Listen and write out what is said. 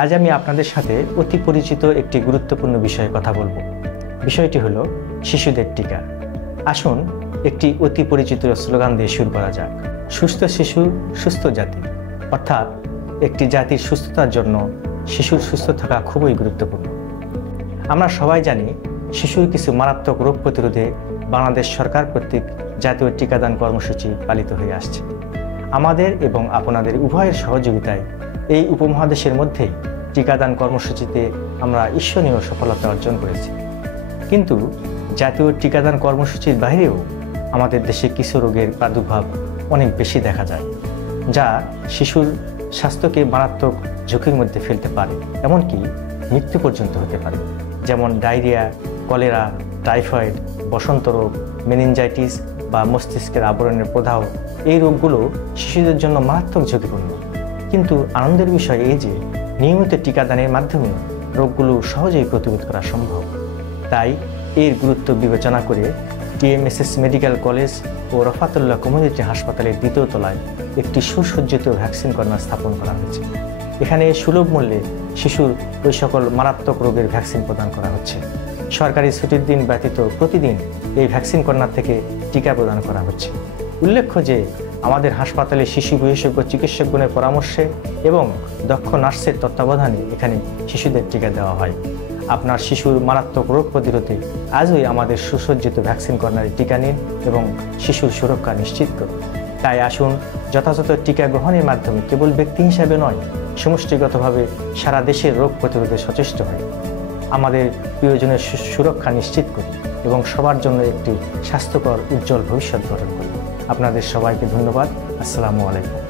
আজ আমি আপনাদের সাথে অতি পরিচিত একটি গুরুত্বপূর্ণ বিষয়ে কথা বলবো। বিষয়টি হলো শিশুদের টিকা। আসুন একটি অতি পরিচিত স্লোগান দিয়ে শুরু করা যাক। সুস্থ শিশু সুস্থ জাতি, অর্থাৎ একটি জাতির সুস্থতার জন্য শিশুর সুস্থ থাকা খুবই গুরুত্বপূর্ণ। আমরা সবাই জানি শিশুর কিছু মারাত্মক রোগ প্রতিরোধে বাংলাদেশ সরকার কর্তৃক জাতীয় টিকাদান কর্মসূচি পালিত হয়ে আসছে। আমাদের এবং আপনাদের উভয়ের সহযোগিতায় এই উপমহাদেশের মধ্যে টিকাদান কর্মসূচিতে আমরা ঈর্ষণীয় সফলতা অর্জন করেছি। কিন্তু জাতীয় টিকাদান কর্মসূচির বাইরেও আমাদের দেশে কিছু রোগের প্রাদুর্ভাব অনেক বেশি দেখা যায়, যা শিশুর স্বাস্থ্যকে মারাত্মক ঝুঁকির মধ্যে ফেলতে পারে, এমনকি মৃত্যু পর্যন্ত হতে পারে। যেমন ডায়রিয়া, কলেরা, টাইফয়েড, বসন্ত রোগ, মেনিনজাইটিস বা মস্তিষ্কের আবরণের প্রদাহ। এই রোগগুলো শিশুদের জন্য মারাত্মক ঝুঁকিপূর্ণ। কিন্তু আনন্দের বিষয় এই যে নিয়মিত টিকাদানের মাধ্যমে রোগগুলো সহজেই প্রতিরোধ করা সম্ভব। তাই এর গুরুত্ব বিবেচনা করে টিএমএসএস মেডিকেল কলেজ ও রফাতুল্লাহ কমিউনিটি হাসপাতালের দ্বিতীয় তলায় একটি সুসজ্জিত ভ্যাকসিন কর্নার স্থাপন করা হয়েছে। এখানে সুলভ মূল্যে শিশুর ওই সকল মারাত্মক রোগের ভ্যাকসিন প্রদান করা হচ্ছে। সরকারি ছুটির দিন ব্যতীত প্রতিদিন এই ভ্যাকসিন কর্নার থেকে টিকা প্রদান করা হচ্ছে। উল্লেখ্য যে আমাদের হাসপাতালে শিশু বিশেষজ্ঞ চিকিৎসকগণের পরামর্শে এবং দক্ষ নার্সের তত্ত্বাবধানে এখানে শিশুদের টিকা দেওয়া হয়। আপনার শিশুর মারাত্মক রোগ প্রতিরোধে আজই আমাদের সুসজ্জিত ভ্যাকসিন কর্নারে টিকা নিন এবং শিশুর সুরক্ষা নিশ্চিত করুন। তাই আসুন যথাযথ টিকা গ্রহণের মাধ্যমে কেবল ব্যক্তি হিসাবে নয়, সমষ্টিগতভাবে সারা দেশের রোগ প্রতিরোধে সচেষ্ট হই। আমাদের প্রিয়জনের সুরক্ষা নিশ্চিত করি এবং সবার জন্য একটি স্বাস্থ্যকর উজ্জ্বল ভবিষ্যৎ গঠন করি। আপনাদের সবাইকে ধন্যবাদ। আসসালামু আলাইকুম।